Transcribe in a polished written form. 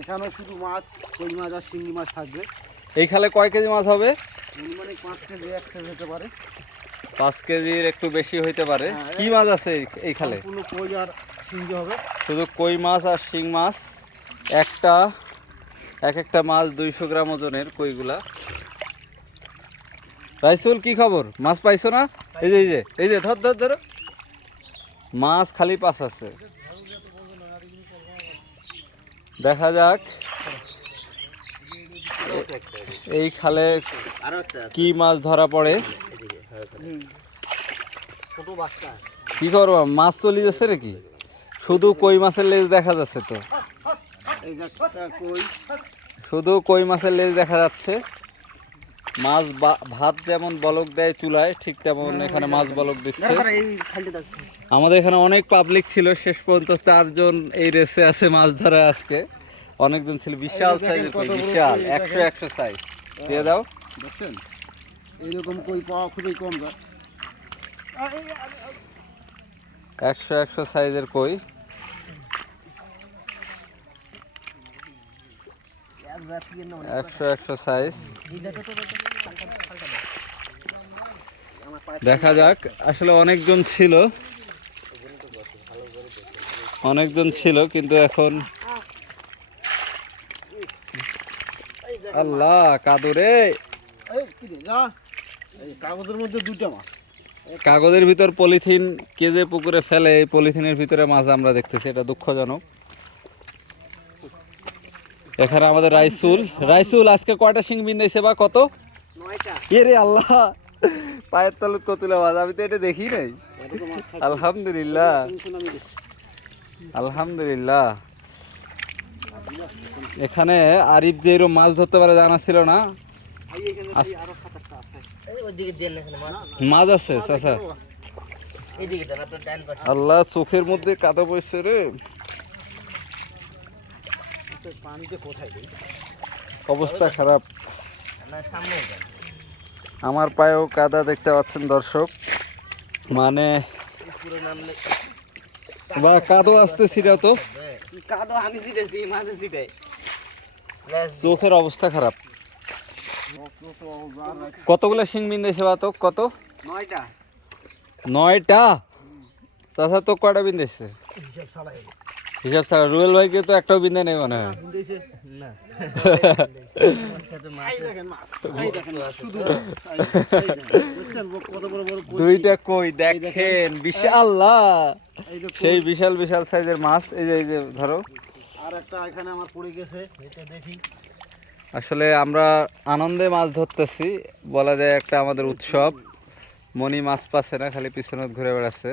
এখানেও শুধু মাছ, কই মাছ আর শিঙ্গি মাছ থাকবে। এই খালে কয় কেজি মাছ হবে? মানে 5 কেজি একসাথে হতে পারে। 5 কেজির একটু বেশি হইতে পারে। কি মাছ আছে এই খালে? পুরো কই আর শিঙ্গি হবে। শুধু কই মাছ আর শিং মাছ। এক একটা মাছ 200 গ্রাম ওজনের কইগুলা। রাইসুল, কি খবর? মাছ পাইছো না? এই যে ধরো মাছ খালি পাস আছে। দেখা যাক এই খালে কি মাছ ধরা পড়ে। কি করবো, মাছ চলে যাচ্ছে নাকি? শুধু কই মাছের লেজ দেখা যাচ্ছে তো, শুধু কই মাছের লেজ দেখা যাচ্ছে। মাছ ভাত যেমন বলক দেয় চুলায়, ঠিক তেমন এখানে মাছ বলক দিচ্ছে। আমাদের এখানে অনেক পাবলিক ছিল, শেষ পর্যন্ত 4 জন এই রেসে আছে মাছ ধরা। আজকে অনেকজন ছিল। বিশাল সাইজের কই, বিশাল 100 সাইজ। দিয়ে দাও। দেখছেন, এইরকম কই পাওয়া খুবই কম যায়। 100 সাইজের কই। একশো সাইজ। দেখা যাক। আসলে অনেকজন ছিল কিন্তু এখন আল্লাহ কাদুরে। কাগজের মধ্যে 2টা মাছ। কাগজের ভিতর পলিথিন কে যে পুকুরে ফেলে, এই পলিথিনের ভিতরে মাছ আমরা দেখতেছি, এটা দুঃখজনক। এখানে আমাদের রাইসুল আজকে কয়টা শিং বিন্দাইছে বা কত? 9টা। এরে আল্লাহ, পায়ের তলত কতুলা মাছ, আমি তো এটা দেখি নাই। আলহামদুলিল্লাহ, আলহামদুলিল্লাহ। এখানে আরিফ যে এরকম মাছ ধরতে পারে জানা ছিল না। মাছ আছে চাচা। আল্লাহ, চোখের মধ্যে কাদা পড়ছে রে। অবস্থা খারাপ, আমার পায়েও কাদা দেখতে পাচ্ছেন দর্শক। মানে বা কাদো আসতে ছিড়া তো, চোখের অবস্থা খারাপ। কতগুলো শিং বিন্দাইছে বা তো? কত? 9টা। 9টা? চাচা তো কয়টা বিন্দাইছে হিসাব ছাড়া? রুয়েল ভাইকে তো একটাও বিন্দা নেই মনে হয়। 2টা কই দেখেন, বিশাল। সেই বিশাল সাইজের মাছ। এই যে ধরো। আর একটা এখানে আমার পড়ে গেছে, এটা দেখি। আসলে আমরা আনন্দে মাছ ধরতেছি, বলা যায় একটা আমাদের উৎসব। মনি মাছ পাচ্ছে না, খালি পিছনে ঘুরে বেড়াচ্ছে।